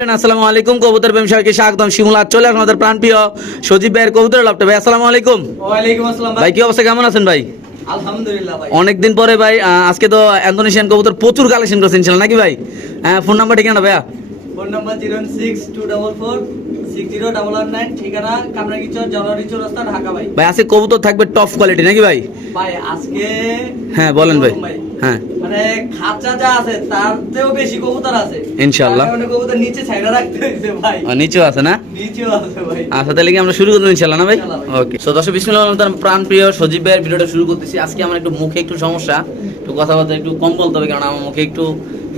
আসসালামু আলাইকুম কবুতর ব্যবসায়ীকে স্বাগতম। শিমুলা চলে আমাদের প্রাণপ্রিয় সজীব ভাইয়ের কবুতর লাভটা ভাই আসসালামু আলাইকুম। ভাই। কি অবস্থা? কেমন আছেন ভাই? আলহামদুলিল্লাহ ভাই। অনেকদিন পরে ভাই আজকে তো ইন্দোনেশিয়ান কবুতর প্রচুর কালেকশন করছেন নাকি ভাই? হ্যাঁ ফোন নাম্বার ঠিকানা ভাইয়া? Phone number zero six two double four six zero double one nine ঠিকানা কামরাগিচর জলহরি চৌরাস্তা ঢাকা ভাই। ভাই আজকে কবুতর থাকবে টপ কোয়ালিটি নাকি ভাই? ভাই আজকে হ্যাঁ, বলেন ভাই। হ্যাঁ। মানে খাঁচা যা আছে তার চেয়েও বেশি কবুতর আছে। ইনশাআল্লাহ। কারণে কবুতর নিচে ছাইড়া রাখতে হয়েছে ভাই। আর নিচেও আছে না? নিচেও আছে ভাই। আচ্ছা তাহলে কি আমরা শুরু করব ইনশাল্লাহ না ভাই? ভাই। ওকে। সো দর্শক বিসমিল্লাহ তার প্রাণ প্রিয় সজীব ভাইয়ের ভিডিওটা শুরু করতেছি। আজকে আমার একটু মুখে একটু সমস্যা একটু কথাবার্তা একটু কম বলতে হবে কারণ আমার মুখে একটু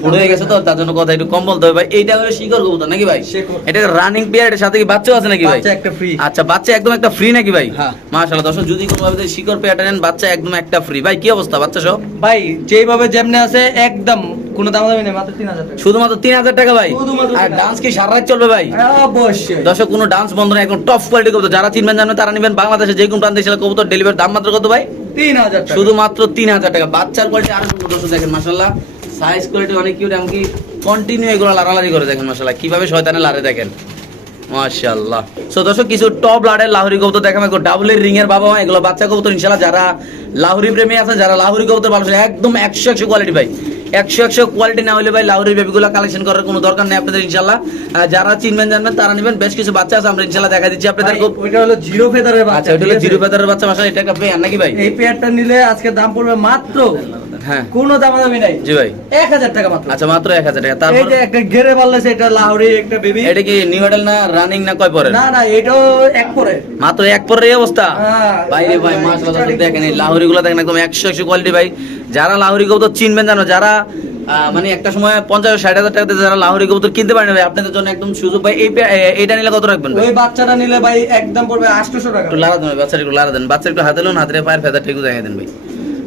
ফুড়ে হয়ে গেছে তো তার জন্য কথা একটু কম বলতে হবে। ভাই এইটা হলো শিকড় কবুতর নাকি ভাই? এটা রানিং সাথে কি বাচ্চাও আছে নাকি ভাই? একটা free। আচ্ছা বাচ্চা একদম একটা ফ্রি নাকি ভাই? হ্যাঁ। মাশাআল্লাহ দর্শক যদি কোনো ভাবে শিকড় পেয়ারটা নেন বাচ্চা একদম একটা ফ্রি ভাই কি অবস্থা বাচ্চা সব? ভাই যেইভাবে যেমনে আছে একদম কোনো দাম দামি নেই মাত্র তিন হাজার টাকা। শুধুমাত্র ভাই? আর ডান্স কি সারা রাত চলবে ভাই? অবশ্যই। দর্শক কোনো ডান্স বন্ধ একদম টপ কোয়ালিটি কবুতর। যারা চিনবেন জানবেন তারা নেবেন বাংলাদেশে যে কোনো প্রান্তে কবুতর ডেলিভারি দাম মাত্র কত ভাই? টাকা। শুধুমাত্র তিন হাজার টাকা। বাচ্চার কোয়ালিটি আরও সুন্দর দেখেন সাইজ কোয়ালিটি অনেক কিউট এমনকি কন্টিনিউ এগুলো লাড়ালাড়ি করে দেখেন মাসাল্লাহ কীভাবে শয়তানে লাড়ে দেখেন? মাশাল্লাহ সো দর্শক, কিছু টপ লাড়ের লাহুরি কবুতর দেখাবো ডাবলের রিং এর বাবা মা, এগুলো বাচ্চা কবুতর ইনশাল্লাহ যারা লাহুরি প্রেমী আছেন যারা লাহুরি কবুতর ভালো একদম একশো একশো কোয়ালিটি ভাই। একশো একশো কোয়ালিটি না হলে ভাই লাহুরি বেবিগুলো কালেকশন করার কোনো দরকার নেই আপনাদের ইনশাআল্লাহ। আহ, যারা চিনবেন জানবেন তারা নেবেন। বেশ কিছু বাচ্চা আছে আমরা ইনশাআল্লাহ দেখা দিচ্ছি আপনাদের। ওইটা হলো জিরো ফেদারের আচ্ছা বাচ্চা ওটা হলো জিরো ফেদারের বাচ্চা এটা একটা পেয়ার নাকি ভাই? এই পেয়ারটা নিলে আজকে দাম পড়বে মাত্র হ্যাঁ। কোনো দামাদামি নাই। জি ভাই। এক হাজার টাকা মাত্র। আচ্ছা মাত্র এক হাজার টাকা। এই যে একটা বললেছে এটা লাহোরি একটা বেবি এটা কি নিউ মডেল না রানিং না কয় পরে না না এটাও এক পরে মাত্র এক পরের এই অবস্থা? হ্যাঁ, ভাই রে ভাই মাশাআল্লাহ দেখেন এই লাহোরি গুলো দেখেন একদম একশো একশো কোয়ালিটি ভাই। যারা লাহোরি কবুতর চিনবেন জানো যারা মানে একটা সময় পঞ্চাশ ষাট হাজার টাকাতে যারা লাহোরি কবুতর কিনতে পারেন ভাই আপনাদের জন্য একদম সুযোগ। ভাই এই পে- এ- এইটা নিলে কত রাখবেন ওই বাচ্চাটা নিলে ভাই একদম পড়বে আটশোশো টাকা। একটু লাড়া দেন ভাই, বাচ্চার একটু লাড়া দেন। বাচ্চার একটু হাতে লোন হাতে পায়ের ফেদারটা একটু দেখাই দেন ভাই।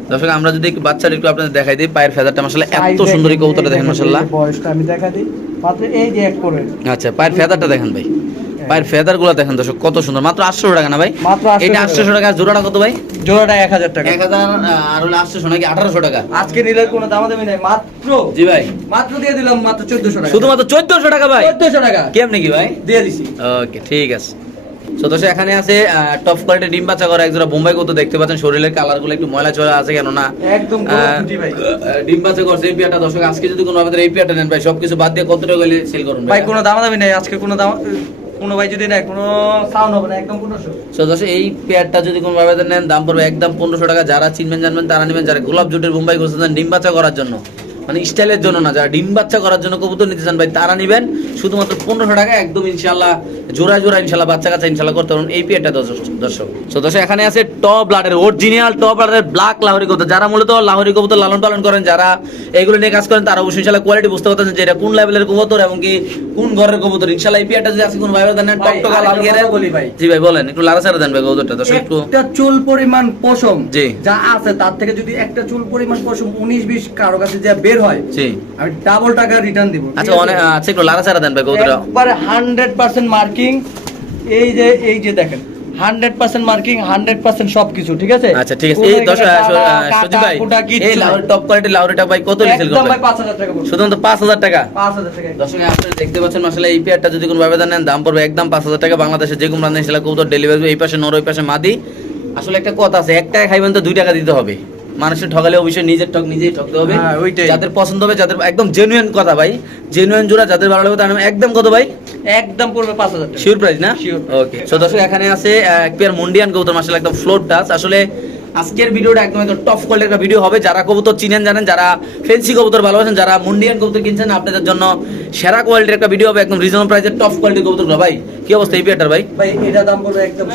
দর্শক আমরা যদি বাচ্চার একটু আপনাদের দেখাই দিই পায়ের ফেদারটা মাসাল্লাহ এত সুন্দরী কবুতরটা দেখেন মাসাল্লাহ বয়সটা আমি দেখা দিই। মাত্র এই যে এক পরে। আচ্ছা পায়ের ফেদারটা দেখেন ভাই। পায়ের ফেদারগুলো দেখেন দর্শক কত সুন্দর। মাত্র আটশো টাকা না ভাই? মাত্র 800 এটা টাকা। আটশো টাকা জোড়াটা কত ভাই? জোড়াটা এক হাজার টাকা। এক হাজার আর হলো নাকি আঠারোশো টাকা? আজকে নিলে কোনো দামাদামি নাই মাত্র জি ভাই। মাত্র দিয়ে দিলাম মাত্র চোদ্দশো টাকা। শুধুমাত্র চোদ্দশো টাকা ভাই? চোদ্দশো টাকা। কেমনি কি ভাই? দিয়ে দিছি। ওকে ঠিক আছে। দর্শক এখানে আছে টপ কোয়ালিটি ডিম বাচ্চা করা একজোড়া বোম্বাই কত দেখতে পাচ্ছেন। শরীরের কালারগুলো একটু ময়লা চলা আছে কেন না একদম ভাই। ডিম বাচ্চা করছে এই পিয়াটা দর্শক আজকে যদি কোনো আমাদের এই পিয়াটা নেন ভাই সবকিছু বাদ দিয়ে কত টাকা সেল করুন ভাই কোনো দামাদামি নাই আজকে কোনো দাম কোনো ভাই যদি নেয়, কোনো সাউন্ড হবে না, একদম পনেরোশো সো এই পেয়ারটা যদি কোনো ভাবে নেন, দাম পড়বে একদম পনেরোশো টাকা। যারা চিনবেন, জানবেন, তারা নেবেন। যারা গোলাপ জুটের বোম্বাই করছেন ডিম করার জন্য। মানে স্টাইলের জন্য না যারা ডিম বাচ্চা করার জন্য কবুতর নিতে চান ভাই তারা নেবেন। শুধুমাত্র পনেরোশো টাকা একদম ইনশাল্লাহ জোড়া জোড়া ইনশাল্লাহ বাচ্চা কাচ্চা ইনশাল্লাহ করতে পারবেন। এই পেয়ারটা দর্শক সো দর্শক এখানে আছে টপ লাটের অরিজিনাল টপ লাটের ব্ল্যাক লাহরি কবুতর। যারা মূলত লাহরি কবুতর লালন পালন করেন যারা এগুলো নিয়ে কাজ করেন তারা অবশ্যই ইনশাল্লাহ কোয়ালিটি বুঝতে পারতেছেন যে এটা কোন লেভেলের কবুতর এবং কি কোন ঘরের কবুতর। ইনশাল্লাহ এই পেয়ারটা যদি আছে কোন ভাইবার দেন ভাই, টক টক লাল গেরে বলি ভাই। জি ভাই বলেন একটু লাড়া ছাড়া দেন ভাই কবুতরটা দর্শক একটু। একটা চুল পরিমাণ পশম জি। যা আছে তার থেকে যদি একটা চুল পরিমাণ পশম উনিশ বিশ কারও কাছে যা বের হয় আমি ডাবল টাকা রিটার্ন দিব। আচ্ছা অনেক আচ্ছা একটু দেন ভাই কবুতরটা একবারে হান্ড্রেড পার্সেন্ট মার্কিং এই যে এই যে দেখেন hundred percent marking hundred percent সবকিছু ঠিক আছে? আচ্ছা ঠিক আছে। এই দশ সজি ভাই এই লাউরি টপ কোয়ালিটি লাউরিটা ভাই কত ভাই পাঁচ হাজার টাকা শুধুমাত্র পাঁচ হাজার টাকা? পাঁচ হাজার টাকা। দর্শক আপনারা দেখতে পাচ্ছেন আসলে এই পেয়ারটা যদি কোনো ভাবে নেন দাম পড়বে একদম পাঁচ হাজার টাকা। বাংলাদেশে যে কোনো রান্না সেটা কবুতর ডেলিভারি এই পাশে নর ওই পাশে মাদি। আসলে একটা কথা আছে এক টাকা খাইবেন তো দুই টাকা দিতে হবে। মানুষের ঠকালে অবশ্যই নিজের ঠক নিজেই ঠকতে হবে। হ্যাঁ, ওইটাই। যাদের পছন্দ হবে যাদের একদম জেনুইন কথা ভাই জেনুইন জোড়া যাদের ভালো লাগবে তার একদম কত ভাই? একদম পড়বে পাঁচ হাজার টাকা। শিওর প্রাইস না? শিওর ওকে সো দর্শক এখানে আছে এক পেয়ার মুন্ডিয়ান গৌতম আসলে একদম ফ্লোর টাচ আসলে আজকের ভিডিওটা একদম একদম টপ কোয়ালিটির একটা ভিডিও হবে। যারা কবুতর চিনেন জানেন যারা ফেন্সি কবুতর ভালোবাসেন যারা মুন্ডিয়ান কবুতর কিনছেন আপনাদের জন্য সেরা কোয়ালিটির একটা ভিডিও হবে। একদম রিজনেবল প্রাইসের টপ কোয়ালিটির কবুতর ভাই কি অবস্থা এই পেয়ারটার ভাই? ভাই এটা দাম পড়বে একদম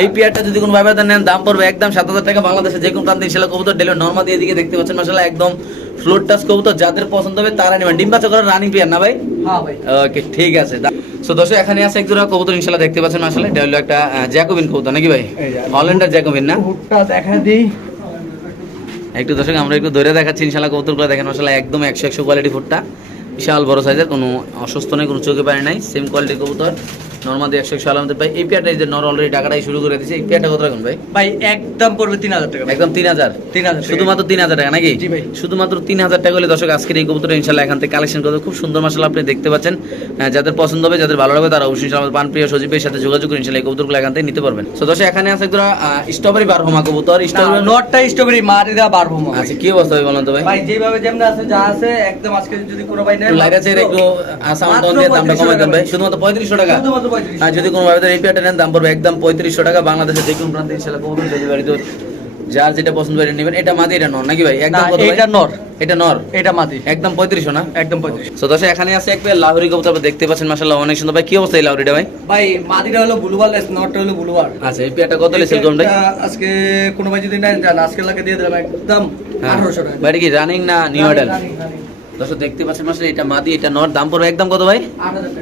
এই পেয়ারটা যদি কোনো ভাই নেন দাম পড়বে একদম সাত হাজার টাকা। বাংলাদেশে যে কোনো প্রান্তে সেলা কবুতর ডেলিভারি নর্মাল দিয়ে দিকে দেখতে পাচ্ছেন মাসাল্লাহ একদম ফ্লোর টাচ কবুতর যাদের পছন্দ হবে তারা নেবেন। ডিম বাচ্চা করার রানিং পেয়ার না ভাই? হ্যাঁ ওকে ঠিক আছে। সো দর্শক এখানে আছে এক জোড়া কবুতর ইনশাল্লাহ দেখতে পাচ্ছেন আসলে এটা হলো একটা জ্যাকোবিন কবুতর নাকি ভাই? হল্যান্ডার জ্যাকোবিন না? দেখা দিই। একটু দর্শক আমরা একটু ধরে দেখাচ্ছি ইনশাল্লাহ কবুতরগুলো দেখেন আসলে একদম একশো একশো কোয়ালিটি ফুটটা বিশাল বড় সাইজের কোনো অসুস্থ নেই কোনো চোখে পানি নাই সেম কোয়ালিটি কবুতর। নর্মাদি একশো একশো আলামতে ভাই এই পেয়ারটা এই যে নর অলরেডি টাকাটাই শুরু করে দিয়েছে এই পেয়ারটা কত রাখুন ভাই? ভাই একদম পড়বে তিন হাজার টাকা একদম তিন হাজার? তিন হাজার শুধুমাত্র তিন হাজার টাকা নাকি? জি ভাই। শুধুমাত্র তিন হাজার টাকা হলে দর্শক আজকের এই কবুতরটা ইনশাল্লাহ এখান থেকে কালেকশন করতে খুব সুন্দর মাসাল আপনি দেখতে পাচ্ছেন। যাদের পছন্দ হবে যাদের ভালো লাগবে তারা অবশ্যই আমাদের পানপ্রিয় সজীবের সাথে যোগাযোগ করে ইনশাল্লাহ এই কবুতরগুলো এখান থেকে নিতে পারবেন। তো দর্শক এখানে আছে একটা স্ট্রবেরি বারহমা কবুতর। স্ট্রবেরি নটটা স্ট্রবেরি মারি দেওয়া বারবো মা আচ্ছা কি অবস্থা ভাই বলেন তো ভাই? ভাই যেভাবে যেমন আছে যা আছে একদম আজকে যদি কোনো ভাই নেয় লাইট একটু সাউন্ড দিয়ে দামটা কমাই দেন ভাই। শুধুমাত্র পঁয়ত্রিশশো টাকা? শুধুমাত্র আর যদি কোনো ভাবে এই পেয়ারটা নেন দাম পড়বে একদম পঁয়ত্রিশশো টাকা। বাংলাদেশের যে কোনো প্রান্তে ইনশাল্লাহ কবুতর ডেলিভারি তো যার যেটা পছন্দ করে নেবেন। এটা মাদি এটা নর নাকি ভাই? একদম না, কত এটা নর। এটা নর? এটা মাটি একদম পঁয়ত্রিশশো না? একদম পঁয়ত্রিশ। তো দর্শক এখানে আছে এক পেয়ার লাহোরি কবুতর আপনি দেখতে পাচ্ছেন মাসাল্লাহ অনেক সুন্দর। ভাই কি অবস্থা এই লাহোরিটা ভাই? ভাই মাটিটা হলো ব্লুবার লেস নটটা হলো ব্লুবার আচ্ছা এই পেয়ারটা কত লেসেল ভাই? আজকে কোনো ভাই যদি নেন যান আজকে লাগে দিয়ে দিলাম একদম হ্যাঁ। আঠারোশো টাকা। ভাই কি রানিং না নিউ মডেল। দর্শক দেখতে পাচ্ছেন মাসাল্লাহ এটা মাদি এটা নর দাম পড়বে একদম কত ভাই? আট হাজার টাকা।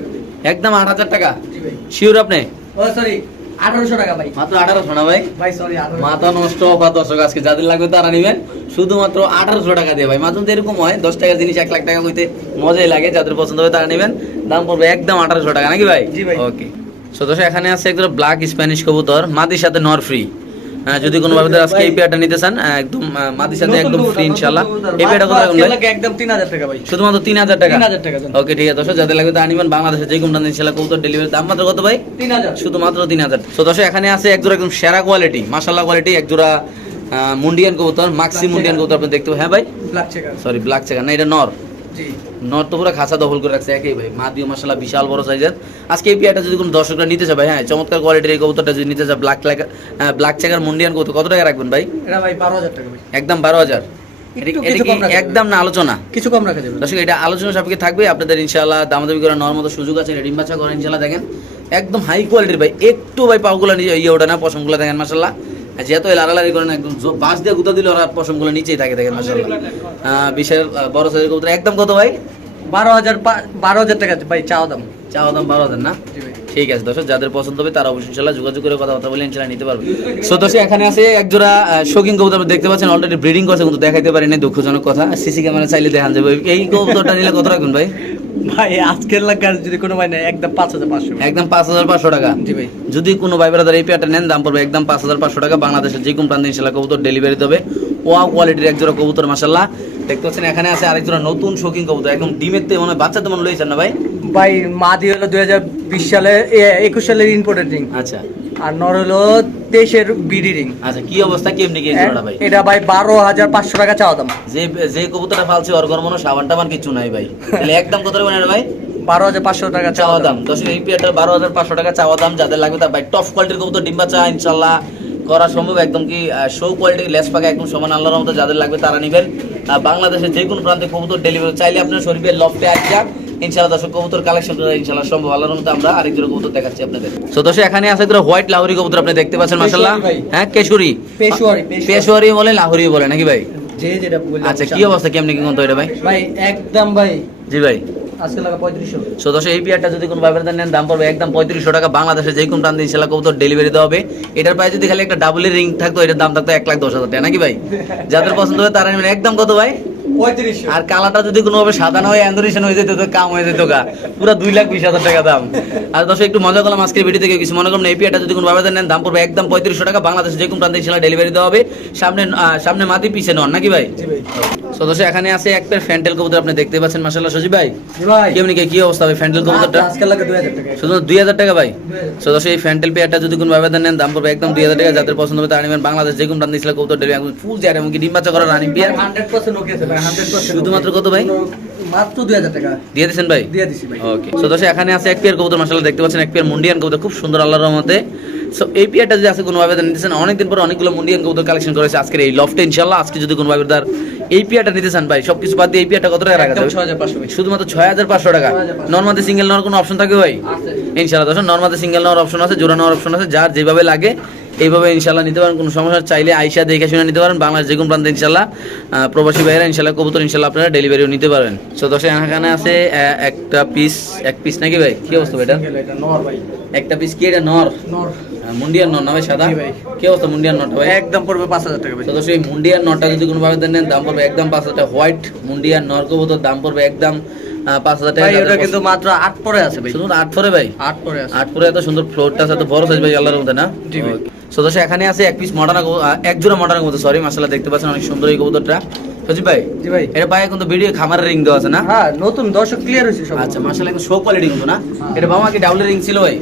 একদম আট হাজার টাকা। শিওর আপনি? ও সরি আঠারোশো টাকা ভাই। মাত্র আঠারোশো না ভাই? ভাই সরি মাথা নষ্ট দর্শক আজকে যাদের লাগবে তারা নিবেন। শুধুমাত্র আঠারোশো টাকা দিয়ে ভাই মাত্র এরকম হয় দশ টাকার জিনিস এক লাখ টাকা হইতে মজাই লাগে যাদের পছন্দ হবে তারা নেবেন। দাম পড়বে একদম আঠারোশো টাকা নাকি ভাই? জি ভাই। ওকে সো দর্শক এখানে আছে একদম ব্ল্যাক স্প্যানিশ কবুতর মাদির সাথে নর ফ্রি যদি কোনো ভাবে আজকে এই পেয়ারটা নিতে চান আহ, একদম মাদির সাথে একদম ফ্রি নতুন ইনশাল্লাহ এই পেয়ারটা কত মাত্র রাখুন আজকে ভাই লাগে একদম তিন হাজার টাকা ভাই। শুধুমাত্র তিন হাজার টাকা? 3000 টাকা ওকে ঠিক আছে দর্শক যাদের লাগবে তা নিবেন বাংলাদেশে যে কোনটা ইনশাল্লাহ কবুতর ডেলিভারি দাম মাত্র কত ভাই? তিন হাজার। শুধুমাত্র তিন হাজার। তো দর্শক এখানে আছে একজোড়া একদম সেরা কোয়ালিটি মাসাল্লাহ কোয়ালিটি একজোড়া মুন্ডিয়ান কবুতর মাক্সি মুন্ডিয়ান কবুতর আপনি দেখতে হ্যাঁ ভাই? Black checker sorry black checker না এটা নর। জি। নর তো পুরো খাঁচা দখল করে রাখছে একই ভাই। মা দিও মাসাল্লাহ বিশাল বড় সাইজের আজকে এই পিয়াটা যদি কোনো দর্শকরা নিতে চায় ভাই হ্যাঁ চমৎকার কোয়ালিটির এই কবুতরটা যদি নিতে চায় ব্ল্যাক ব্ল্যাক চেকার মুন্ডিয়ান কবুতর কত টাকা রাখবেন ভাই? এটা ভাই বারো হাজার টাকা ভাই। একদম বারো হাজার। একদম না আলোচনা? কিছু কম রাখা যাবে। দর্শক এটা আলোচনা সাপেক্ষে থাকবে। আপনাদের ইনশাআল্লাহ দামাদামি করে নেওয়ার মতো সুযোগ আছে রেডিম বাচ্চা করেন ইনশাআল্লাহ দেখেন। একদম হাই কোয়ালিটির ভাই। একটু ভাই পাওগুলো নিচে ইয়ে ওঠে না পশমগুলো দেখেন মাসাল্লাহ যেহেতু লাড়ালাড়ি করেন একদম বাঁশ দিয়ে গুঁতা দিলে ওরা পশমগুলো নিচেই থাকে দেখেন মাসাল্লাহ আহ, বড় সাইজের কবুতর। একদম কত ভাই? বারো হাজার বারো হাজার টাকা ভাই চাওয়া দাম। চাওয়া দাম বারো হাজার না? ঠিক আছে দর্শক যাদের পছন্দ হবে তারা অবশ্যই ইনশাল্লাহ যোগাযোগ করে কথাবার্তা বলে ইনশাল্লাহ নিতে পারবে। সো দর্শক এখানে আছে একজোড়া শৌখিন কবুতর দেখতে পাচ্ছেন অলরেডি ব্রিডিং করছে কিন্তু দেখাইতে পারেনি দুঃখজনক কথা। সিসি ক্যামেরা চাইলে দেখান যাবে। এই কবুতরটা নিলে কত রাখবেন ভাই? ভাই আজকের লাগার যদি কোনো ভাই নেয় একদম পাঁচ হাজার পাঁচশো। একদম পাঁচ হাজার পাঁচশো টাকা। জি ভাই। যদি কোনো ভাই ব্রাদার এই পেয়ারটা নেন দাম পড়বে একদম পাঁচ হাজার পাঁচশো টাকা। বাংলাদেশের যে কোনো প্রান্তে ইনশাল্লাহ কবুতর ডেলিভারি দেবে ওয়া কোয়ালিটির এক জোড়া কবুতর মাসাল্লাহ দেখতে পাচ্ছেন এখানে আছে আরেক জোড়া নতুন শৌখিন কবুতর। একদম ডিমের তে মনে হয় বাচ্চা তেমন লইছেন না ভাই? ভাই মাদি হলো দুই হাজার বিশ সালে একুশ সালের ইম্পোর্টেড রিং আচ্ছা। আর নর হলো তেইশের বিডি রিং আচ্ছা কি অবস্থা কেমনি কি ভাই? এটা ভাই বারো হাজার পাঁচশো টাকা চাওয়া দাম। যে যে কবুতরটা ফালছে ওর ঘর মনে হয় সাবান টাবান কিছু নাই ভাই। তাহলে একদম কত মানে ভাই? বারো হাজার পাঁচশো টাকা চাওয়া দাম। দশ এই পেয়ারটার বারো হাজার পাঁচশো টাকা চাওয়া দাম যাদের লাগবে তার ভাই টপ কোয়ালিটির কবুতর ডিম্বা চা ইনশাল্লাহ করা সম্ভব একদম কি শো কোয়ালিটি লেস পাকা একদম সমান আল্লাহর মতো যাদের লাগবে তারা নেবেন। বাংলাদেশের যে কোনো প্রান্তে কবুতর ডেলিভারি চাইলে আপনার শরীরের লফটে আসা ইনশাল্লাহ দর্শক কবুতর কালেকশন করা ইনশাল্লাহ সম্ভব। আল্লাহর মতো আমরা আরেকজন কবুতর দেখাচ্ছি আপনাদের। তো দর্শক এখানে আছে একটা হোয়াইট লাহোরি কবুতর আপনি দেখতে পাচ্ছেন মাসাল্লাহ হ্যাঁ কেশরি। পেশোয়ারি, পেশোয়ারি। পেশোয়ারি বলে লাহোরি বলে নাকি ভাই? যে যেটা আচ্ছা কি অবস্থা কেমনি কি কোনটা এটা ভাই? ভাই একদম ভাই। জি ভাই। আজকে লাগা পঁয়ত্রিশশো। সো দর্শক এই পেয়ারটা যদি কোনো ব্যবহার নেন দাম পড়বে একদম পঁয়ত্রিশশো টাকা। বাংলাদেশে যে কোনো কবুতর ডেলিভারি দেওয়া হবে। এটার প্রায় যদি খালি একটা ডাবল রিং থাকতো এটার দাম থাকতো এক লাখ দশ হাজার টাকা নাকি ভাই? যাদের পছন্দ হবে তারা নেবেন। একদম কত ভাই? আর কালারটা যদি কোনোভাবে সাদা না হয়ে অ্যান্ডোরেশন হয়ে যেত তো কাম হয়ে যেত গা। পুরো দুই লাখ বিশ হাজার টাকা দাম। আর দর্শক একটু মজা করলাম আজকের ভিডিও থেকে কিছু মনে করুন এই পেয়ারটা যদি কোনো ব্যবহার নেন দাম পড়বে একদম পঁয়ত্রিশশো টাকা। বাংলাদেশে যে কোনো প্রান্তে ইনশাল্লাহ ডেলিভারি দেওয়া হবে। সামনে সামনে মাটি পিছে নন নাকি ভাই? ভাই। এখানে আছে এক পেয়ার ফ্যান্টেল কবুতর আপনি দেখতে পাচ্ছেন মাসাল্লাহ সজি ভাই ভাই। কেমনি কি অবস্থা হবে ফ্যান্টেল কবুতরটা? দুই হাজার টাকা। শুধু দুই হাজার টাকা ভাই? সো দর্শক এই ফ্যান্টেল পেয়ারটা যদি কোনো ব্যবধান নেন দাম পড়বে একদম দুই হাজার টাকা। যাদের পছন্দ হবে তারা নেবেন বাংলাদেশ যে কোনো প্রান্ত কবুতর ডেলিভারি ফুল জার এমনকি ডিম বাচ্চা করা রানিং পেয়ার হান্ড্রেড পার্সেন্ট শুধুমাত্র কত ভাই? মাত্র দুই হাজার টাকা। দিয়ে দিয়েছেন ভাই? দিয়ে দিছি ভাই। ওকে সো দর্শক এখানে আছে এক পেয়ার কবুতর মাসাল্লাহ দেখতে পাচ্ছেন এক পেয়ার মুন্ডিয়ান কবুতর খুব সুন্দর আল্লাহর রহমতে। সো এই পেয়ারটা যদি আছে কোনো নিতেছেন অনেকদিন পরে অনেকগুলো মুন্ডিয়ান কবুতর কালেকশন করেছে আজকের এই লফটে ইনশাল্লাহ আজকে যদি কোনো আবেদন এই পেয়ারটা নিতে চান ভাই সবকিছু বাদ দিয়ে এই পেয়ারটা কত টাকা রাখা যাবে? ছয় হাজার পাঁচশো ভাই। শুধুমাত্র ছয় হাজার পাঁচশো টাকা। 6,500 সিঙ্গেল নেওয়ার কোনো অপশন থাকবে ভাই? ইনশাল্লাহ দর্শক সিঙ্গেল নেওয়ার অপশন আছে জোড়া নেওয়ার অপশন আছে যার যেভাবে লাগে এইভাবে ইনশাল্লাহ নিতে পারেন কোনো সমস্যা চাইলে আইসা দেখে শুনে নিতে পারেন বাংলাদেশ যে কোনো প্রান্তে ইনশাল্লাহ প্রবাসী ভাইয়েরা ইনশাল্লাহ কবুতর ইনশাল্লাহ আপনারা ডেলিভারিও নিতে পারবেন সো দর্শক এখানে আছে একটা পিস এক পিস নাকি ভাই? কি অবস্থা ভাই এটা? একটা পিস কি এটা? নর? না ভাই সাদা? কি অবস্থা মুন্ডিয়ান নরটা ভাই? একদম পড়বে পাঁচ হাজার টাকা তো মুন্ডিয়ান নটটা যদি কোনো ভাবে নেন দাম পড়বে একদম পাঁচ হাজার হোয়াইট মুন্ডিয়ান নর কবুতর দাম পড়বে একদম পাঁচ হাজার টাকা। ওটা কিন্তু মাত্র আট পরে আছে ভাই। শুধু আট ফোরে ভাই? আট পরে আছে। আট ফোরে এত সুন্দর ফ্লোরটা আছে এত বড় সাইজ ভাই আল্লাহর মধ্যে না? ভাই। সো দর্শক এখানে আছে এক পিস মডার্ন এক জোড়া মডার্ন কবুতর সরি মাসাল্লাহ দেখতে পাচ্ছেন অনেক সুন্দর এই কবুতরটা। সজিব ভাই জি ভাই। এটা পায়ে কিন্তু ভিডিও খামারের রিং দেওয়া আছে না? হ্যাঁ নতুন দর্শক ক্লিয়ার হয়েছে সব। আচ্ছা মাসাল্লাহ একদম শো কোয়ালিটি কিন্তু না। এটা বাবা কি ডাবল রিং ছিল ভাই।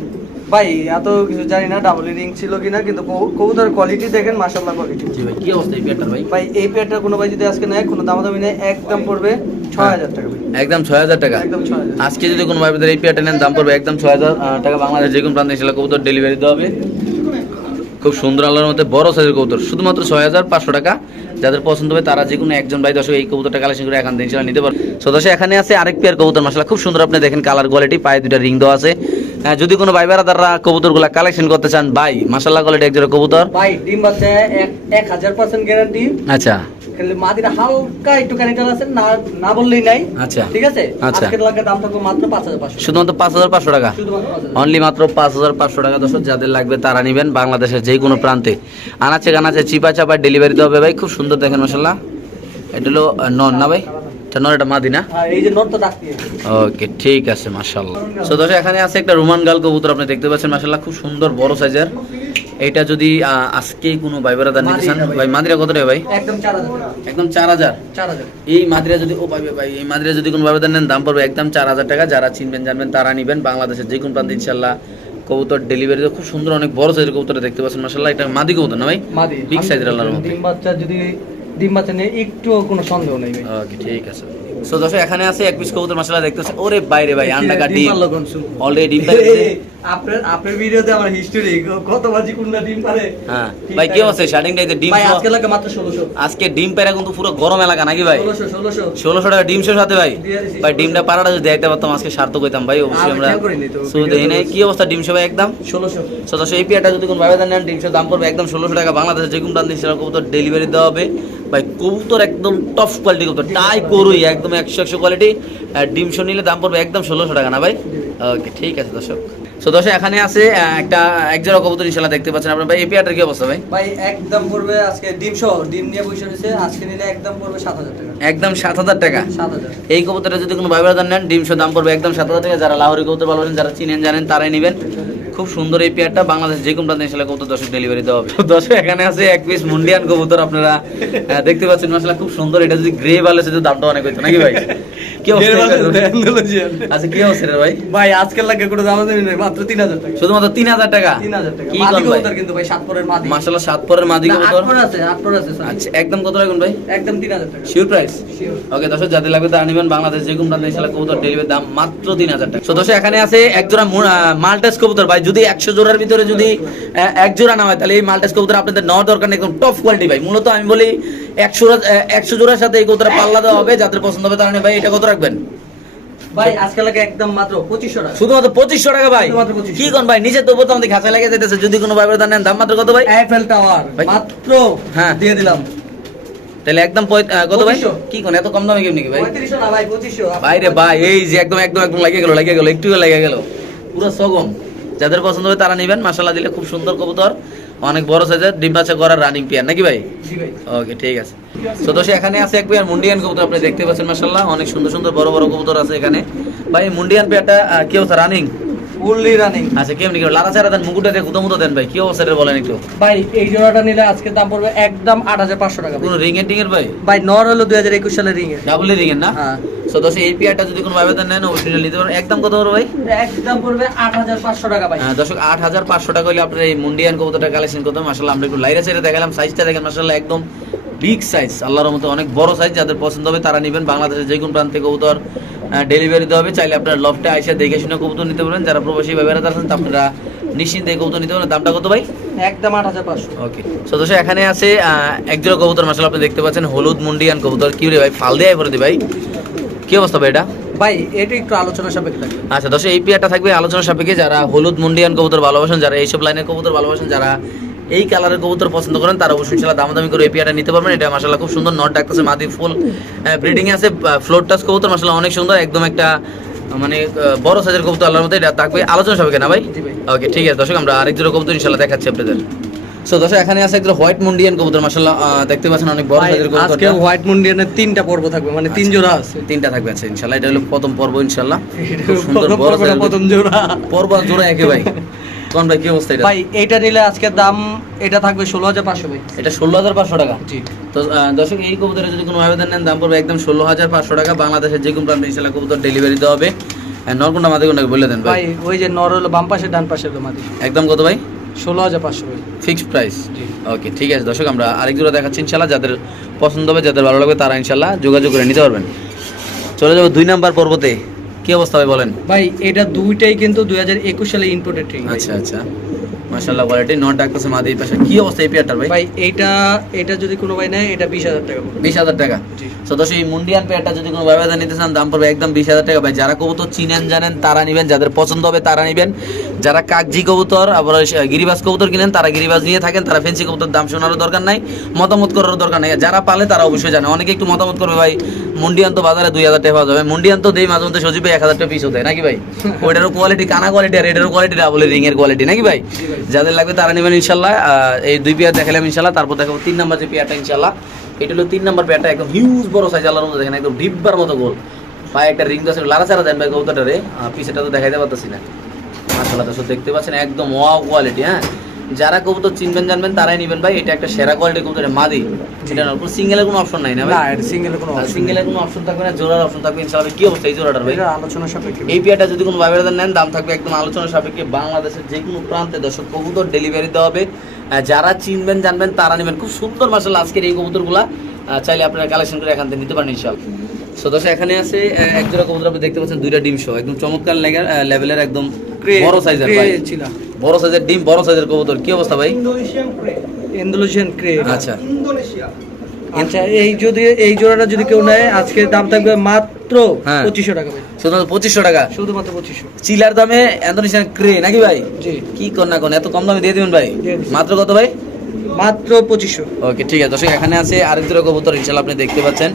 ভাই এত কিছু জানি না ডাবল রিং ছিল কিনা কিন্তু কবু- কবুতরের কোয়ালিটি দেখেন মাশাআল্লাহ কোয়ালিটি জি ভাই কি অবস্থা এই পেয়ারটার ভাই? ভাই এই পেয়ারটা কোনো ভাই যদি আজকে নেয় কোনো দামাদামি নেয় একদম পড়বে ছয় হাজার টাকা ভাই। একদম ছয় হাজার টাকা। একদম আজকে যদি কোনো ভাইদের এই পেয়ারটা নেন দাম পড়বে একদম ছয় হাজার টাকা বাংলাদেশ যে কোনো প্রান্তে সেটা কবুতর ডেলিভারি দেওয়া হবে। খুব সুন্দর আল্লাহর মধ্যে বড় সাইজের কবুতর। শুধুমাত্র ছয় হাজার পাঁচশো টাকা। যাদের পছন্দ হবে তারা যে কোনো একজন ভাই দর্শক এই কবুতরটা কালেকশন করে এখান থেকে নিতে পারবে। সো দর্শক এখানে আছে আরেক পেয়ার কবুতর মশলা খুব সুন্দর আপনি দেখেন কালার কোয়ালিটি পায়ে দুটা রিং দেওয়া আছে। হ্যাঁ, যদি কোনো ভাই বেড়াদাররা কবুতরগুলা কালেকশন করতে চান ভাই মাসাল্লাহ কোয়ালিটি একজোড়া কবুতর। ভাই ডিম আছে এক হাজার পার্সেন্ট গ্যারান্টি আচ্ছা। মাদিটা হালকা একটু ক্যানিটাল আছে না না বললেই নাই। আচ্ছা। ঠিক আছে? আচ্ছা। আজকের দাম থাকবে মাত্র পাঁচ হাজার পাঁচশো শুধুমাত্র পাঁচ হাজার পাঁচশো টাকা? অনলি মাত্র পাঁচ হাজার পাঁচশো টাকা দর্শক যাদের লাগবে তারা নেবেন বাংলাদেশের যে কোনো প্রান্তে। আনাচে কানাচে চিপা চাপা ডেলিভারি দেওয়া হবে ভাই খুব সুন্দর দেখেন মশাল্লাহ এটা হলো নন না ভাই? এটা নন এটা মাদি না? আর এই যে নোট তো ডাকতে ওকে ঠিক আছে দর্শক এখানে আছে একটা রোমান গাল কবুতর আপনি দেখতে পাচ্ছেন মাশাল্লাহ খুব সুন্দর বড় সাইজের এটা যদি আহ, আজকেই কোনো ভাই বেড়াদার নিতে চান ভাই। ভাই মাদিরা কত টাকা ভাই? একদম চার হাজার। একদম চার হাজার? এই মাদিরা যদি ও পাবে ভাই এই মাদিরা যদি কোনো ভাবে নেন দাম পড়বে একদম চার হাজার টাকা। যারা চিনবেন জানবেন তারা নিবেন। বাংলাদেশের যে কোনো প্রান্তে ইনশাল্লাহ কবুতর ডেলিভারি খুব সুন্দর অনেক বড় সাইজের কবুতর দেখতে পাচ্ছেন মাসাল্লাহ এটা মাদি কবুতর না ভাই? মাদি। বিগ সাইজের আল্লাহর মধ্যে ডিম বাচ্চা যদি ডিম বাচ্চা নিয়ে একটু কোনো সন্দেহ নেই ভাই। ওকে ঠিক আছে। সো দর্শক এখানে আছে এক পিস কবুতর মাসাল্লাহ দেখতেছে ওরে বাইরে ভাই আন্ডা শুন। অলরেডি ডিম আপনার আপনার ভিডিওতে আমার হিস্টোরি কত বাজি কোনটা ডিম পারে। হ্যাঁ। ভাই কি অবস্থা? স্টার্টিং টাইতে ডিম ভাই আজকে লাগে মাত্র ষোলোশো। আজকে ডিম কিন্তু পুরো গরম এলাকা নাকি ভাই? ষোলোশো ষোলোশো। ষোলোশো টাকা ডিম সাথে ভাই। ভাই ডিমটা পাড়াটা যদি পারতাম আজকে সার্থক হইতাম ভাই অবশ্যই আমরা তো, কি অবস্থা ডিম সহ ভাই একদম? ষোলোশো। সদস্য এই পেয়ারটা যদি কোনো ভাবে নেন ডিমশোর দাম পড়বে একদম ষোলোশো টাকা। বাংলাদেশের যে কোনো সেটা কবুতর ডেলিভারি দেওয়া হবে। ভাই কবুতর একদম টপ কোয়ালিটি কবুতর। টাই করুই একদম একশো একশো কোয়ালিটি আর ডিমশো নিলে দাম পড়বে একদম ষোলোশো টাকা না ভাই? ওকে ঠিক আছে দর্শক। সো দর্শক এখানে আছে একটা একটা একজোড়া কবুতর ইনশাল্লাহ দেখতে পাচ্ছেন আপনার। ভাই এই পেয়ারটার কি অবস্থা ভাই? ভাই একদম পড়বে আজকে ডিম সহ ডিম নিয়ে বসে রয়েছে। আজকে নিলে একদম পড়বে সাত হাজার টাকা। একদম সাত হাজার টাকা? সাত হাজার এই কবুতরটা যদি কোনো ভাই ব্রাদার নেন ডিমশো দাম পড়বে একদম সাত হাজার টাকা। যারা লাহোরি কবুতর ভালোবাসেন যারা চিনেন জানেন তারাই নেবেন। খুব সুন্দর এই পেয়ারটা বাংলাদেশ যে কোনো প্রান্তে ইনশাল্লাহ কবুতর দর্শক ডেলিভারি দেওয়া হবে। দর্শক এখানে আছে এক পিস মুন্ডিয়ান কবুতর আপনারা দেখতে পাচ্ছেন মাসাল্লাহ খুব সুন্দর। এটা যদি গ্রে ভালো সেটা দামটা অনেক হইতো নাকি ভাই? আচ্ছা কি অবস্থা ভাই? ভাই আজকের লাগে কোনো দাম দামি নেই মাত্র তিন হাজার টাকা। শুধুমাত্র তিন হাজার টাকা? তিন হাজার টাকা। কি মাদি কম ভাই? কবুতর কিন্তু ভাই সাত পরের মাদি। মাসাল্লাহ সাত পরের মাদি কবুতর। আছে আট পর আছে আচ্ছা একদম কত রাখুন ভাই? একদম তিন হাজার টাকা। শিওর প্রাইস ওকে দর্শক যাদের লাগবে নেবেন বাংলাদেশ যে কোনো প্রান্তে ইনশাল্লাহ কবুতর ডেলিভারি দাম মাত্র তিন হাজার টাকা। তো দর্শক এখানে আছে এক জোড়া মু- আহ, মাল্টাস কবুতর ভাই যদি একশো জোড়ার ভিতরে যদি এক জোড়া না হয় তাহলে এই মাল্টাস কবুতর আপনাদের নেওয়ার দরকার নেই একদম টপ কোয়ালিটি ভাই। মূলত আমি বলি একশো একশো জোড়ার সাথে এই কবুতর পাল্লা দেওয়া হবে যাদের পছন্দ হবে তারা ভাই এটা কত রাখবেন? ভাই আজকে লাগে একদম মাত্র পঁচিশশো টাকা। শুধুমাত্র টাকা ভাই? কি কোন ভাই? নিচে তো বোতাম দিয়ে খাঁচা লেগে যেতেছে যদি কোনো ভাই ব্রাদার নেন দাম মাত্র কত ভাই? টাওয়ার। মাত্র হ্যাঁ। দিয়ে দিলাম। তাহলে একদম কত ভাই? 2500 কি কোন এত কম দামে কেমনি কি ভাই? না এই যে একদম একদম একদম লাগিয়ে গেল লাগিয়ে গেল একটু লেগে গেল। পুরো সগম। যাদের পছন্দ হবে তারা নেবেন। মাসাল্লাহ দিলে খুব সুন্দর কবুতর। অনেক বড় সাইজের ডিম বাচ্চা করার রানিং পেয়ার নাকি ভাই? ভাই। ওকে ঠিক আছে। তো দোষে এখানে আছে এক পেয়ার মুন্ডিয়ান কবুতর আপনি দেখতে পাচ্ছেন মাসাল্লাহ অনেক সুন্দর সুন্দর বড় বড় কবুতর আছে এখানে। ভাই মুন্ডিয়ান পেয়ারটা কি অবস্থা? রানিং? ফুললি রানিং আচ্ছা কেমনি কেমন লালা চারা দেন মুকুটা দিয়ে দেন ভাই। কি অবস্থা বলেন একটু? ভাই এই জোড়াটা নিলে আজকে দাম পড়বে একদম আট হাজার পাঁচশো টাকা। কোনো রিং এর টিং এর ভাই? ভাই নর হলো দুই হাজার একুশ সালের রিং এর ডাবল রিং এর না? হ্যাঁ। তো দোষে এই পেয়ারটা যদি কোনো ভাবে নেন অবশ্যই নিতে পারেন একদম কত বড় ভাই? একদম পড়বে আট হাজার পাঁচশো টাকা ভাই। দর্শক আট হাজার পাঁচশো টাকা হলে আপনার এই মুন্ডিয়ান কবুতরটা কালেকশন করতে মাসাল্লাহ আমরা একটু লাইরা সাইডে দেখালাম। সাইজটা দেখেন মাসাল্লাহ একদম বিগ সাইজ আল্লাহর মতো অনেক বড় সাইজ যাদের পছন্দ হবে তারা নেবেন। বাংলাদেশের যে কোন প্রান্তে কবুতর। ডেলিভারি দেওয়া হবে। চাইলে আপনার লফটে আইসা দেখে শুনে কবুতর নিতে পারবেন যারা প্রবাসী ব্যবহার আছেন আপনারা নিশ্চিন্তে কবুতর নিতে পারেন। দামটা কত ভাই? একদম আট হাজার পাঁচশো। ওকে সদস্য এখানে আছে আহ, এক জোড়া কবুতর। মাসাল্লাহ আপনি দেখতে পাচ্ছেন হলুদ মুন্ডিয়ান কবুতর। কি রে ভাই ফাল দিয়ে পরে দি ভাই। কি অবস্থা ভাই এটা? ভাই এটা একটু আলোচনা সাপেক্ষে থাকবে। আচ্ছা দর্শক এই পেয়ারটা থাকবে আলোচনা সাপেক্ষে। যারা হলুদ মুন্ডিয়ান কবুতর ভালোবাসেন যারা এইসব লাইনের কবুতর ভালোবাসেন যারা এই কালারের কবুতর পছন্দ করেন তারা অবশ্যই ইনশাল্লাহ দামাদামি করে এই পেয়ারটা নিতে পারবেন। এটা মাসাল্লাহ খুব সুন্দর নট ডাকতেছে মাদি ফুল ব্রিডিং আছে ফ্লোর টাচ কবুতর মাসাল্লাহ অনেক সুন্দর একদম একটা মানে বড় সাইজের কবুতর আল্লাহর মধ্যে এটা থাকবে। আলোচনা সাপেক্ষে না ভাই? ওকে ঠিক আছে দর্শক আমরা আরেক জোড়া কবুতর ইনশাল্লাহ দেখাচ্ছি আপনাদের। সো দর্শক এখানে আছে একটা হোয়াইট মুন্ডিয়ান কবুতর মাশাআল্লাহ দেখতে পাচ্ছেন অনেক বড় সাইজের কবুতর আজকে হোয়াইট মুন্ডিয়ানের তিনটা পর্ব থাকবে মানে তিন জোড়া আছে। তিনটা থাকবে আচ্ছা ইনশাআল্লাহ এটা হলো প্রথম পর্ব ইনশাআল্লাহ। খুব সুন্দর বড় সাইজের প্রথম জোড়া। পর্ব জোড়া একে ভাই। কোন ভাই কি অবস্থা এটা? ভাই এইটা নিলে আজকে দাম এটা থাকবে ষোলো হাজার পাঁচশো ভাই। এটা ষোলো হাজার পাঁচশো টাকা? জি। তো দর্শক এই কবুতরের যদি কোনো আবেদন নেন দাম পড়বে একদম ষোলো হাজার পাঁচশো টাকা। বাংলাদেশের যে কোনো প্রান্তে ইনশাল্লাহ কবুতর ডেলিভারি দেওয়া হবে। নরকুন্ডা মাদে কোনটাকে বলে দেন ভাই। ভাই ওই যে নর হলো বাম পাশে ডান পাশে হলো মাদি একদম কত ভাই? ষোলো হাজার পাঁচশো ভাই। ফিক্সড প্রাইস ওকে ঠিক আছে দর্শক আমরা আরেক জোড়া দেখাচ্ছি ইনশাল্লাহ। যাদের পছন্দ হবে যাদের ভালো লাগবে তারা ইনশাল্লাহ যোগাযোগ করে নিতে পারবেন। চলে যাব দুই নাম্বার পর্বতে। কি অবস্থা ভাই বলেন? ভাই এটা দুইটাই কিন্তু দুই হাজার একুশ সালে ইম্পোর্টেড ট্রিক আচ্ছা আচ্ছা। মাশাআল্লাহ কোয়ালিটি নট ডাকতেছে মাদি পাশে। কি অবস্থা এই পেয়ারটার ভাই? ভাই এইটা এটা যদি কোনো ভাই নেয় এটা বিশ হাজার টাকা পড়বে। বিশ হাজার টাকা? জি। তো এই মুন্ডিয়ান পেয়ারটা যদি কোনো ব্যবসা নিতে চান দাম পড়বে একদম বিশ হাজার টাকা। ভাই যারা কবুতর চিনেন জানেন তারা নেবেন। যাদের পছন্দ হবে তারা নেবেন। যারা কাকজি কবুতর আবার গিরিবাজ কবুতর কিনেন তারা গিরিবাজ নিয়ে থাকেন। তারা ফেন্সি কবুতর দাম শোনারও দরকার নাই মতামত করারও দরকার নাই। যারা পালে তারা অবশ্যই জানে। অনেকে একটু মতামত করবে ভাই মুন্ডিয়ান তো বাজারে দুই হাজার টাকা পাওয়া যাবে। মুন্ডিয়ান তো দেই মাঝে মধ্যে সজীব এক হাজার টাকা পিছু দেয়, নাকি ভাই? ওইটারও কোয়ালিটি কানা কোয়ালিটি আর এটারও কোয়ালিটি ডাবল রিং এর কোয়ালিটি নাকি ভাই? যাদের লাগবে তারা নেবেন ইনশাল্লাহ এই দুই পেয়ার দেখালাম ইনশাল্লাহ, তারপর দেখাবো তিন নাম্বার যে পেয়ারটা ইনশাল্লাহ। এটা হলো তিন নাম্বার পেয়ারটা একদম হিউজ বড় সাইজ আল্লাহর মধ্যে দেখেন, একদম ডিব্বার মতো গোল। পায়ে একটা রিং আছে লারা চারা দেন ভাই কৌতাটারে পিছেটা তো দেখাইতে পারতেছি না। মাশাআল্লাহ, দর্শক, দেখতে পাচ্ছেন, একদম ওয়াও কোয়ালিটি হ্যাঁ? যারা কবুতর চিনবেন জানবেন তারাই নেবেন ভাই। এটা একটা সেরা কোয়ালিটি কবুতর মাদি। এটা না সিঙ্গেলের কোনো অপশন নাই না না ভাই এটা সিঙ্গেলের কোনো অপশন সিঙ্গেলের কোনো অপশন থাকবে না জোড়ার অপশন থাকবে ইনশাআল্লাহ। কি অবস্থা এই জোড়াটার ভাই? আলোচনা সাপেক্ষে। এই পেয়ারটা যদি কোনো ভাইবেরাদার নেন দাম থাকবে একদম আলোচনা সাপেক্ষে। বাংলাদেশের যে কোনো প্রান্তে দর্শক কবুতর ডেলিভারি দেওয়া হবে। যারা চিনবেন জানবেন তারা নেবেন। খুব সুন্দর মাসাল আজকের এই কবুতরগুলা। চাইলে আপনারা কালেকশন করে এখান থেকে নিতে পারেন ইনশাল্লাহ সো দর্শক এখানে আছে আহ, এক জোড়া কবুতর আপনি দেখতে পাচ্ছেন দুইটা ডিম শো একদম চমৎকার লেভেলের একদম বড় সাইজের ভাই। বড় সাইজের ডিম বড় সাইজের কবুতর। কি অবস্থা ভাই? ইন্দোনেশিয়ান ক্রে আচ্ছা। আচ্ছা এই যদি এই জোড়াটা যদি কেউ নেয় আজকে দাম থাকবে মাত্র হ্যাঁ। পঁচিশশো টাকা শুধুমাত্র পঁচিশশো টাকা? শুধুমাত্র পঁচিশশো। চিলার দামে ইন্দোনেশিয়ান ক্রে নাকি ভাই? জি। কি কর না কোন এত কম দামে দিয়ে দিবেন ভাই? মাত্র কত ভাই? মাত্র পঁচিশশো। ওকে ঠিক আছে। দর্শক এখানে আছে আরেক দুটো কবুতর ইনশাল্লাহ আপনি দেখতে পাচ্ছেন।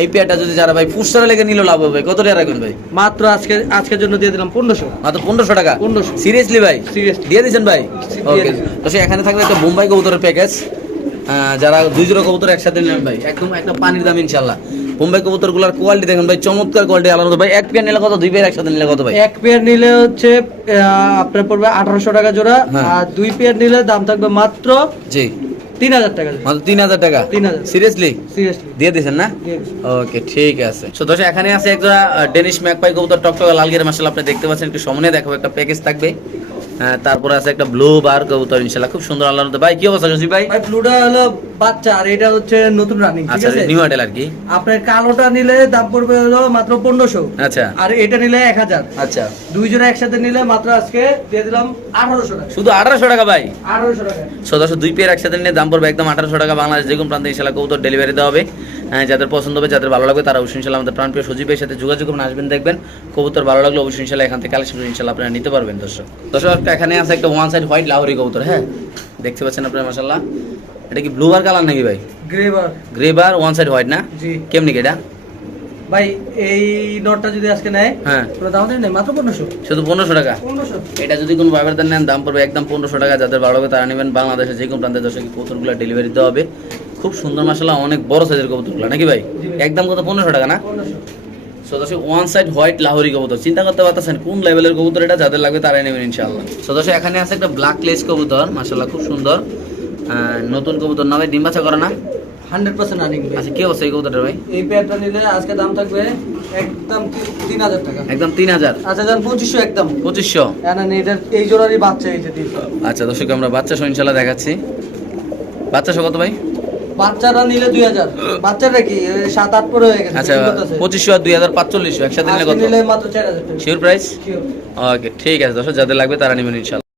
এই পেয়ারটা যদি যারা ভাই পুস্টারে লেগে নিলেও লাভ হবে। কত টাকা রাখবেন ভাই? মাত্র আজকে আজকের জন্য দিয়ে দিলাম পনেরোশো। মাত্র পনেরোশো টাকা? 1500 সিরিয়াসলি ভাই? Seriously। দিয়ে দিয়েছেন ভাই? ওকে। দর্শক এখানে থাকবে একটা বোম্বাই কবুতরের প্যাকেজ যারা দুই জোড়া কবুতর একসাথে নেবেন ভাই একদম একটা পানির দাম ইনশাল্লাহ বোম্বাই কবুতরগুলার কোয়ালিটি দেখেন ভাই চমৎকার কোয়ালিটি আলাদা ভাই এক পেয়ার নিলে কত? দুই পেয়ার একসাথে নিলে কত ভাই? এক পেয়ার নিলে হচ্ছে আপনার পড়বে আঠারোশো টাকা জোড়া হ্যাঁ। আর দুই পেয়ার নিলে দাম থাকবে মাত্র জি। তিন হাজার টাকা মাত্র তিন হাজার টাকা? 3000 সিরিয়াসলি সিরিয়াসলি দিয়ে দিয়েছেন না? ওকে ঠিক আছে। দর্শক এখানে আছে একটা ডেনিশ ম্যাকপাই কবুতর টকটকা লালগির মাসাল আপনি দেখতে পাচ্ছেন একটু সামনে দেখাবো একটা প্যাকেজ থাকবে। তারপরে আছে একটা ব্লু বার কবুতর ইনশাল্লাহ খুব সুন্দর আল্লাহর মধ্যে ভাই কি অবস্থা জসি ভাই? ভাই ব্লুটা হলো বাচ্চা আর এটা হচ্ছে নতুন রানিং ঠিক আচ্ছা আছে? নিউ মডেল আর কি। আপনার কালোটা নিলে দাম পড়বে হলো মাত্র পনেরোশো। আচ্ছা। আর এটা নিলে এক হাজার। আচ্ছা। দুই জোড়া একসাথে নিলে মাত্র আজকে দিয়ে দিলাম আঠারোশো টাকা। শুধু আঠারোশো টাকা ভাই? আঠারোশো টাকা। সো দুই পেয়ার একসাথে নিয়ে দাম পড়বে একদম আঠারোশো টাকা। বাংলাদেশ যে কোনো প্রান্তে ইনশাল্লাহ কবুতর ডেলিভারি দেওয়া হবে। হ্যাঁ, যাদের পছন্দ হবে যাদের ভালো লাগবে তারা অবশ্যই ইনশাল্লাহ আমাদের প্রাণপ্রিয় সজীবের সাথে যোগাযোগ করুন আসবেন দেখবেন। কবুতর ভালো লাগলে অবশ্যই ইনশাল্লাহ এখান থেকে কালেকশন করে ইনশাল্লাহ আপনারা নিতে পারবেন দর্শক। দর্শক একটা এখানে আছে একটা ওয়ান সাইড হোয়াইট লাহোরি কবুতর হ্যাঁ? দেখতে পাচ্ছেন আপনারা মাসাল্লাহ এটা কি ব্লু বার কালার নাকি ভাই? গ্রেভার grey bar one side white না? জি। কেমনি এটা? ভাই এই নটটা যদি আজকে নেয় হ্যাঁ। দাম দেয় মাত্র পনেরোশো। শুধু পনেরোশো টাকা? এটা যদি কোনো ব্যবহার নেন দাম পড়বে একদম পনেরোশো টাকা। যাদের ভালো হবে তারা নেবেন বাংলাদেশের যে কোনো প্রান্তে দর্শক কবুতরগুলো ডেলিভারি দেওয়া হবে। খুব সুন্দর মাসাল্লাহ অনেক বড় সাইজের কবুতরগুলো। নাকি ভাই? একদম কত পনেরোশো টাকা না? সো দর্শক ওয়ান সাইড হোয়াইট লাহোরি কবুতর। চিন্তা করতে পারতেছেন কোন লেভেলের কবুতর এটা যাদের লাগবে তারাই নেবেন ইনশাআল্লাহ। সো দর্শক এখানে আছে একটা ব্ল্যাক লেস কবুতর মাসাল্লাহ খুব সুন্দর। নতুন কবুতর নামে ডিম বাচ্চা করে না? হান্ড্রেড পার্সেন্ট রানিং আচ্ছা কি অবস্থা এই কবুতরটা ভাই? এই পেয়ারটা নিলে আজকে দাম থাকবে একদম তিন- হাজার টাকা। একদম তিন হাজার? আচ্ছা যান পঁচিশশো একদম। পঁচিশশো? না, না, এই জোড়ারই বাচ্চা এই যে আচ্ছা দর্শক আমরা বাচ্চা সহ ইনশাল্লাহ দেখাচ্ছি। বাচ্চা সহ কত ভাই? বাচ্চারা নিলে দুই হাজার। বাচ্চারা কি? সাত আট পরে হয়ে গেছে আচ্ছা? পঁচিশশো আর দুই হাজার পাঁচচল্লিশশো একসাথে নিলে কত? নিলে মাত্র চার হাজার। শিওর প্রাইস ওকে ঠিক আছে দর্শক যাদের লাগবে তারা নেবেন ইনশাল্লাহ।